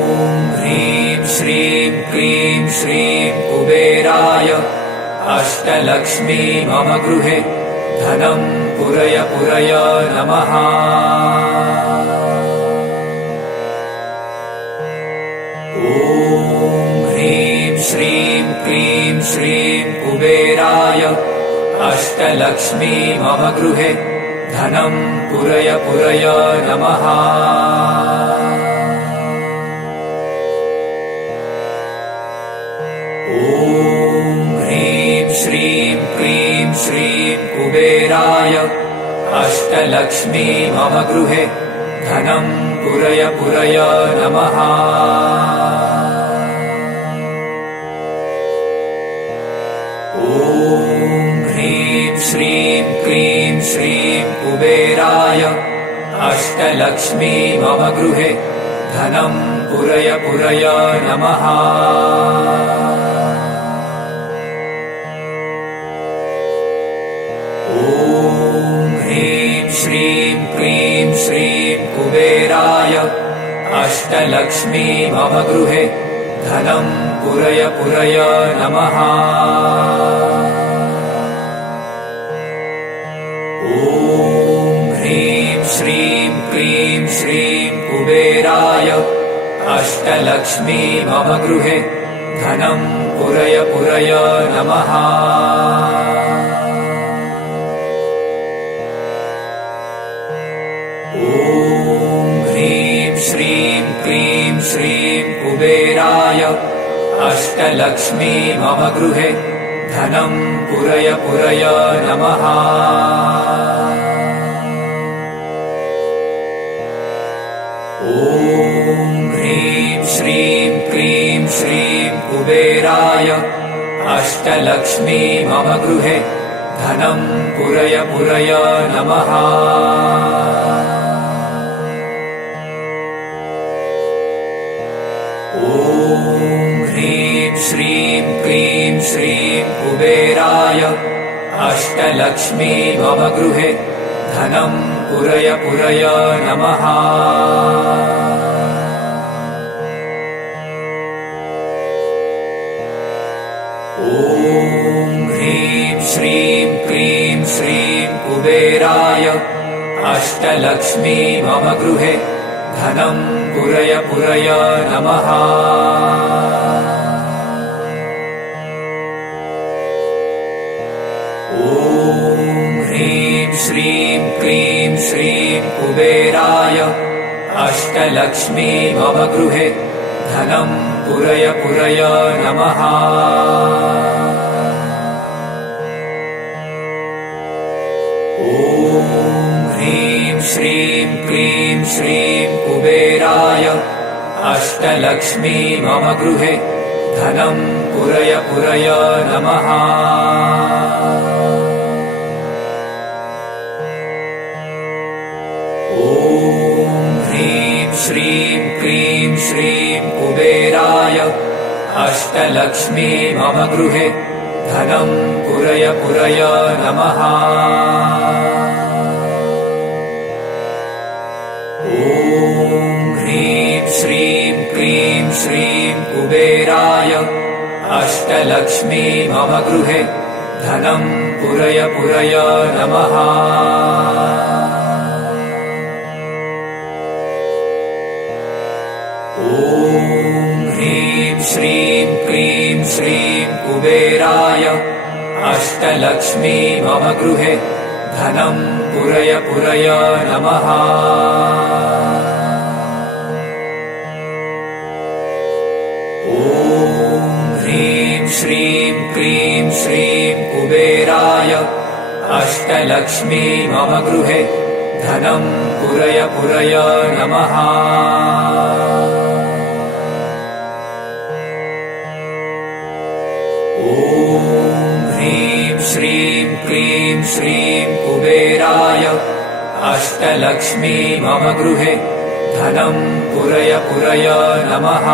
ह्रीं श्रीं क्रीं श्रीं कुबेराय अष्टलक्ष्मी मम गृहे धनं पुरय पुरय नमः। ॐ ह्रीं श्रीं क्रीं श्रीं कुबेराय अष्टलक्ष्मी मम गृहे धनं पुरय पुरय नमः। ॐ ह्रीं श्रीं क्रीं श्रीं कुबेराय अष्टलक्ष्मी मम गृहे धनं पुरय पुरय नमः। ॐ ह्रीं श्रीं क्रीं श्रीं कुबेराय अष्टलक्ष्मी मम गृहे धनं पुरय पुरय नमः। ॐ ह्रीं श्रीं क्रीं श्रीं कुबेराय अष्टलक्ष्मी मम गृहे धनं पुरय पुरय नमः। ॐ ह्रीं श्रीं क्रीं श्रीं कुबेराय अष्टलक्ष्मी मम गृहे धनं पुरय पुरय नमः। ॐ ह्रीं श्रीं क्लीं श्रीं कुबेराय अष्टलक्ष्मी मम गृहे धनं पुरय पुरय नमः। ॐ ह्रीं श्रीं क्लीं श्रीं कुबेराय अष्टलक्ष्मी मम गृहे धनं पुरय पुरय नमः। ॐ ह्रीं श्रीं क्लीं श्रीं कुबेराय अष्टलक्ष्मी मम गृहे धनं पुरय पुरय नमः। ॐ ह्रीं श्रीं क्लीं श्रीं कुबेराय अष्टलक्ष्मी मम गृहे धनं पुरय पुरय नमः। ॐ ह्रीं श्रीं क्लीं श्रीं कुबेराय अष्टलक्ष्मी मम गृहे धनं पुरय पुरय नमः। ॐ ह्रीं श्रीं क्लीं श्रीं कुबेराय अष्टलक्ष्मी मम गृहे धनं पुरय पुरय नमः। ॐ ह्रीं श्रीं क्लीं श्रीं कुबेराय अष्टलक्ष्मी मम गृहे धनं पुरय पुरय नमः। ॐ ह्रीं श्रीं क्लीं श्रीं कुबेराय अष्टलक्ष्मी मम गृहे धनं पुरय पुरय नमः। ॐ ह्रीं श्रीं क्लीं श्रीं कुबेराय अष्टलक्ष्मी मम गृहे धनं पुरय पुरय नमः। ॐ ह्रीं श्रीं क्लीं श्रीं कुबेराय अष्टलक्ष्मी मम गृहे धनं पुरय पुरय नमः। ॐ ह्रीं श्रीं क्लीं श्रीं कुबेराय अष्टलक्ष्मी मम गृहे धनं पुरय पुरय नमः।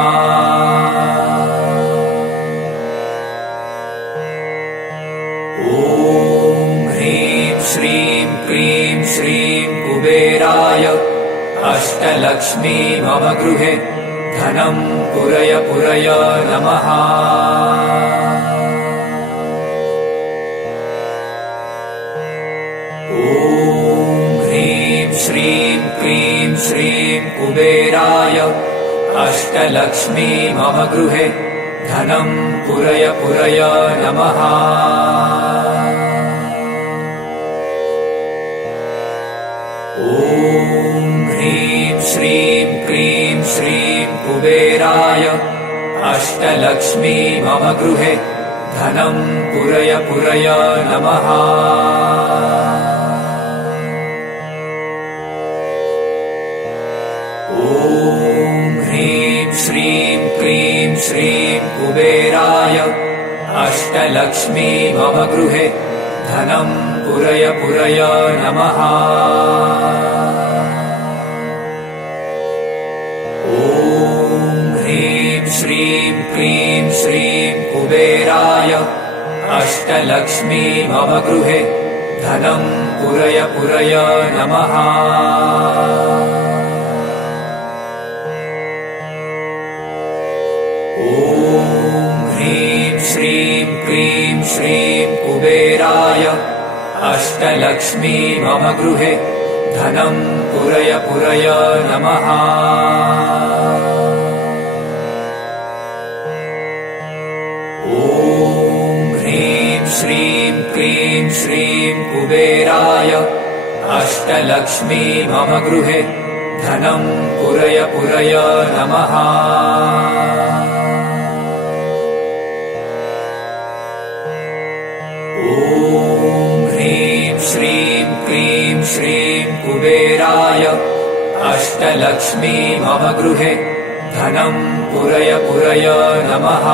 ॐ ह्रीं श्रीं क्लीं श्रीं कुबेराय अष्टलक्ष्मी मम गृहे धनं पुरय पुरय नमः। ॐ ह्रीं श्रीं क्लीं श्रीं कुबेराय अष्टलक्ष्मी मम गृहे धनं पुरय पुरय नमः। ॐ ह्रीं श्रीं क्लीं श्रीं कुबेराय अष्टलक्ष्मी मम गृहे धनं पुरय पुरय नमः। ॐ ह्रीं श्रीं क्लीं श्रीं कुबेराय अष्टलक्ष्मी मम गृहे धनं पुरय पुरय नमः। ॐ ह्रीं श्रीं क्लीं श्रीं कुबेराय अष्टलक्ष्मी मम गृहे धनं पुरय पुरय नमः। ॐ ह्रीं श्रीं क्लीं श्रीं कुबेराय अष्टलक्ष्मी मम गृहे धनं पुरय पुरय नमः। ॐ ह्रीं श्रीं क्रीं श्रीं कुबेराय अष्टलक्ष्मी मम गृहे धनं पुरय पुरय नमः। ॐ ह्रीं श्रीं क्रीं श्रीं कुबेराय अष्टलक्ष्मी मम गृहे धनं पुरय पुरय नमः।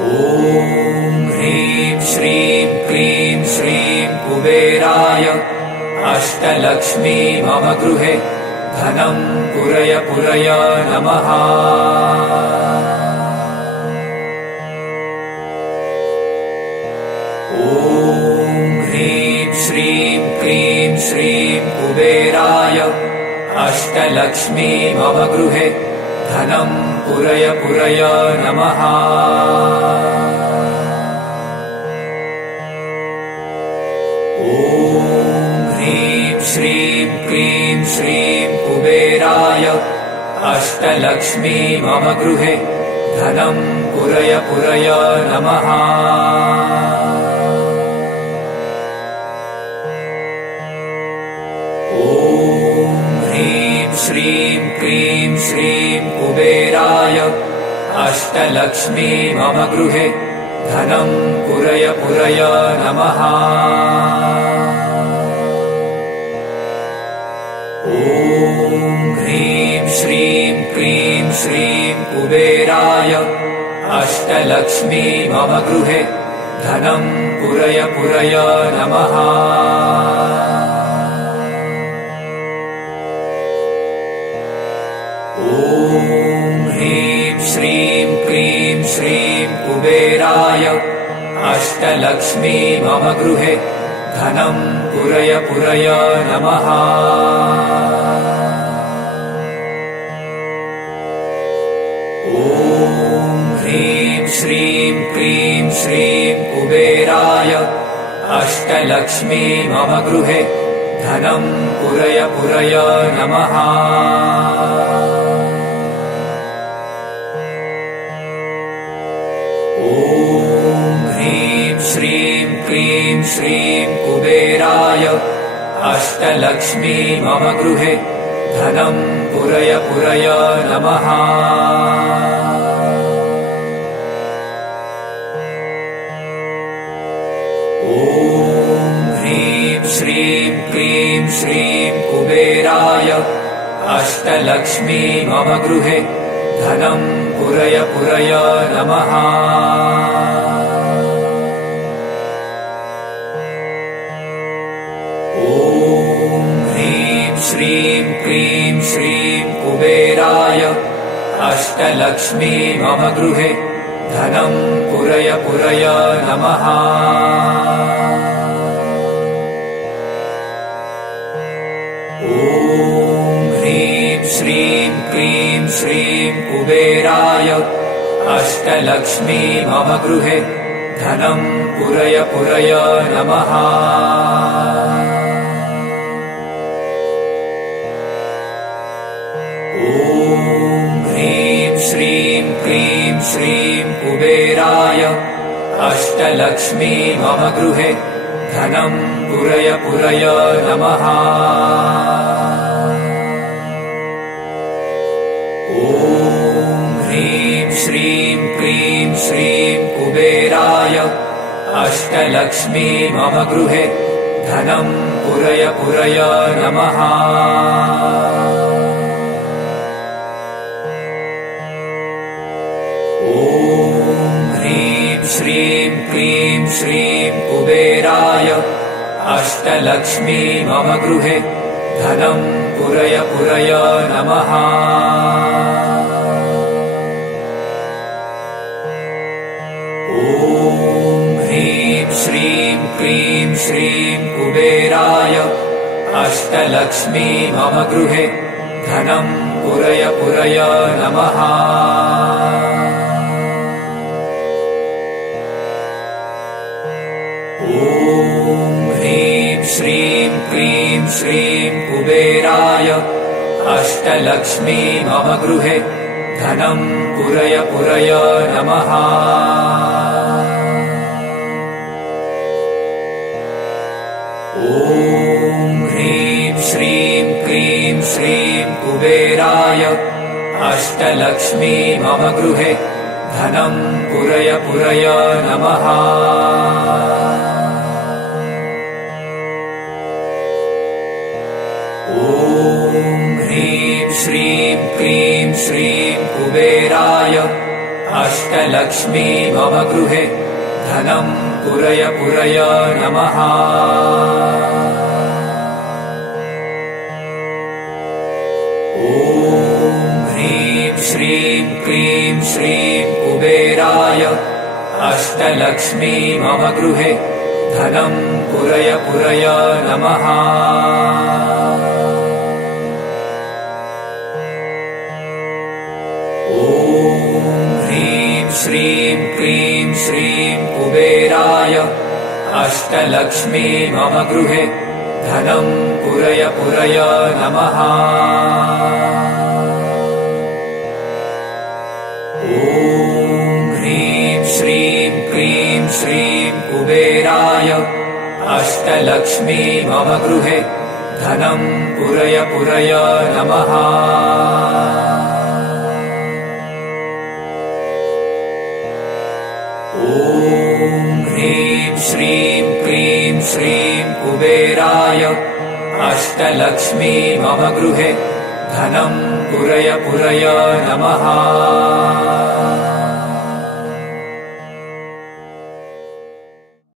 ॐ ह्रीं श्रीं क्रीं श्रीं कुबेराय अष्टलक्ष्मी मम गृहे धनं पुरय पुरय नमः। ॐ ह्रीं श्रीं क्रीं श्रीं कुबेराय अष्टलक्ष्मी मम गृहे धनं पुरय पुरय नमः। ॐ ह्रीं श्रीं क्रीं श्रीं कुबेराय अष्टलक्ष्मी मम गृहे धनं पुरय पुरय नमः। ॐ ह्रीं श्रीं क्रीं श्रीं कुबेराय अष्टलक्ष्मी मम गृहे धनं पुरय पुरय नमः। ॐ ह्रीं श्रीं क्रीं श्रीं कुबेराय अष्टलक्ष्मी मम गृहे धनं पुरय पुरय नमः। ॐ ह्रीं श्रीं क्रीं श्रीं कुबेराय अष्टलक्ष्मी मम गृहे धनं पुरय पुरय नमः। ॐ ह्रीं श्रीं क्रीं श्रीं कुबेराय अष्टलक्ष्मी मम गृहे धनं पुरय पुरय नमः। ॐ ह्रीं श्रीं क्रीं श्रीं कुबेराय अष्टलक्ष्मी मम गृहे धनं पुरय पुरय नमः। ॐ ह्रीं श्रीं क्रीं श्रीं कुबेराय अष्टलक्ष्मी मम गृहे धनं पुरय पुरय नमः। ॐ ह्रीं श्रीं क्रीं श्रीं कुबेराय अष्टलक्ष्मी मम गृहे धनं पुरय पुरय नमः। ॐ ह्रीं श्रीं क्रीं श्रीं कुबेराय अष्टलक्ष्मी मम गृहे धनं पुरय पुरय नमः। ॐ ह्रीं श्रीं क्रीं श्रीं कुबेराय अष्टलक्ष्मी मम गृहे धनं पुरय पुरय नमः। ॐ ह्रीं श्रीं क्रीं श्रीं कुबेराय अष्टलक्ष्मी मम गृहे धनं पुरय पुरय नमः। ॐ ह्रीं श्रीं क्रीं श्रीं कुबेराय अष्टलक्ष्मी मम गृहे धनं पुरय पुरय नमः। ॐ ह्रीं श्रीं क्रीं श्रीं कुबेराय अष्टलक्ष्मी मम गृहे धनं पुरय पुरय नमः। ॐ ह्रीं श्रीं क्रीं श्रीं कुबेराय अष्टलक्ष्मी मम गृहे धनं पुरय पुरय नमः। ॐ ह्रीं श्रीं क्रीं श्रीं कुबेराय अष्टलक्ष्मी मम गृहे धनं पुरय पुरय नमः। ॐ ह्रीं श्रीं क्रीं श्रीं कुबेराय अष्टलक्ष्मी मम गृहे धनं पुरय पुरय नमः। ॐ ह्रीं श्रीं क्रीं श्रीं कुबेराय अष्टलक्ष्मी मम गृहे धनं पुरय पुरय नमः। ॐ ह्रीं श्रीं क्रीं श्रीं कुबेराय अष्टलक्ष्मी मम गृहे धनं पुरय पुरय नमः। ॐ ह्रीं श्रीं क्रीं श्रीं कुबेराय अष्टलक्ष्मी मम गृहे धनं पुरय पुरय नमः। ॐ ह्रीं श्रीं क्रीं श्रीं कुबेराय अष्टलक्ष्मी मम गृहे धनं पुरय पुरय नमः।